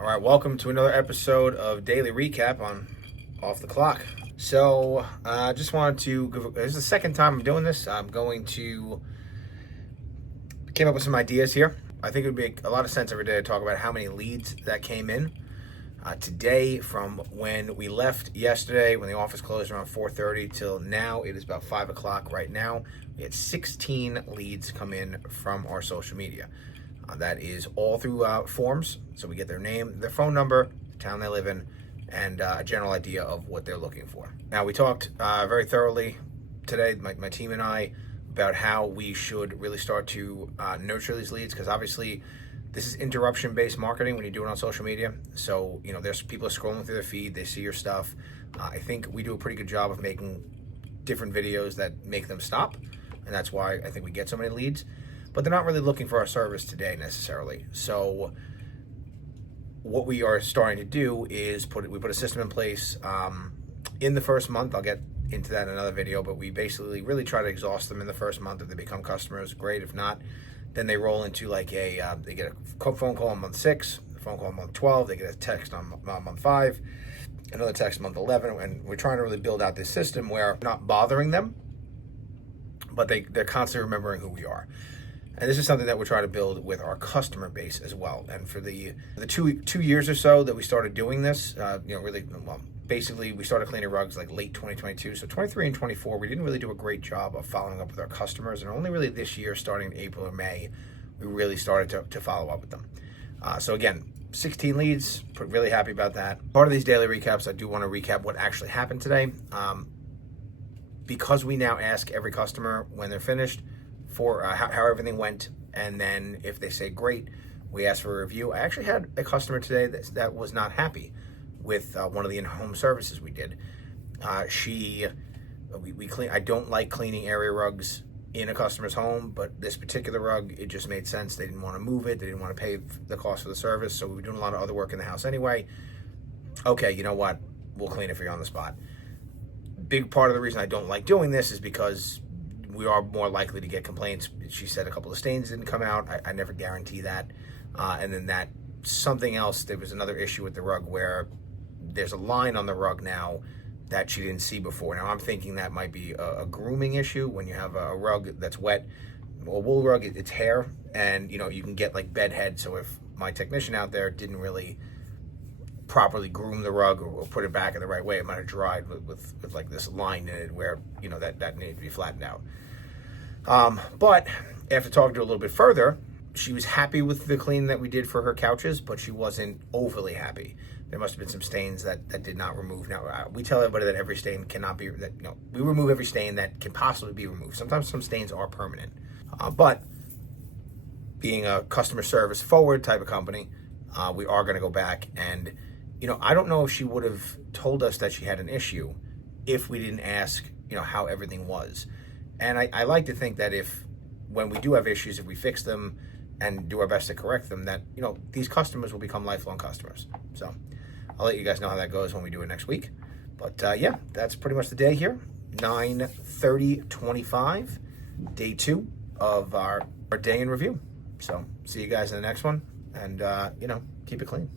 All right, welcome to another episode of Daily Recap on Off the Clock. So, just wanted to this is the second time I'm doing this. Came up with some ideas here. I think it would make a lot of sense every day to talk about how many leads that came in today from when we left yesterday, when the office closed around 4:30 till now. It is about 5 o'clock right now. We had 16 leads come in from our social media. That is all through forms. So we get their name, their phone number, the town they live in, and a general idea of what they're looking for. Now, we talked very thoroughly today, my team and I, about how we should really start to nurture these leads, because obviously this is interruption-based marketing when you do it on social media. So, there's people are scrolling through their feed, they see your stuff. I think we do a pretty good job of making different videos that make them stop, and that's why I think we get so many leads. But they're not really looking for our service today necessarily. So what we are starting to do is we put a system in place in the first month. I'll get into that in another video, but we basically really try to exhaust them in the first month. If they become customers, great. If not, then they roll into they get a phone call on month 6, a phone call on month 12, they get a text on month 5, another text month 11, and we're trying to really build out this system where we're not bothering them, but they're constantly remembering who we are. And this is something that we're trying to build with our customer base as well. And for the two years or so that we started doing this, basically we started cleaning rugs like late 2022. So 23 and 24, we didn't really do a great job of following up with our customers. And only really this year, starting in April or May, we really started to follow up with them. So again, 16 leads, really happy about that. Part of these daily recaps, I do want to recap what actually happened today. Because we now ask every customer when they're finished for how everything went, and then if they say great, we ask for a review. I actually had a customer today that was not happy with one of the in-home services we did. We clean. I don't like cleaning area rugs in a customer's home, but this particular rug, it just made sense. They didn't want to move it. They didn't want to pay the cost for the service, so we were doing a lot of other work in the house anyway. Okay, you know what? We'll clean it for you on the spot. Big part of the reason I don't like doing this is because we are more likely to get complaints. She said a couple of stains didn't come out. I never guarantee that. And then something else, there was another issue with the rug where there's a line on the rug now that she didn't see before. Now, I'm thinking that might be a grooming issue when you have a rug that's wet. A wool rug, it's hair, and you can get like bed head. So if my technician out there didn't really properly groom the rug or put it back in the right way, it might have dried with like this line in it where that needed to be flattened out. But after talking to her a little bit further, she was happy with the cleaning that we did for her couches, but she wasn't overly happy. There must have been some stains that did not remove. Now, we tell everybody that every stain cannot be, we remove every stain that can possibly be removed. Sometimes some stains are permanent. But being a customer service forward type of company, we are going to go back and, I don't know if she would have told us that she had an issue if we didn't ask, how everything was. And I like to think that when we do have issues, if we fix them and do our best to correct them, that, these customers will become lifelong customers. So I'll let you guys know how that goes when we do it next week. But yeah, that's pretty much the day here. 9/30/25, day 2 of our day in review. So see you guys in the next one, and, keep it clean.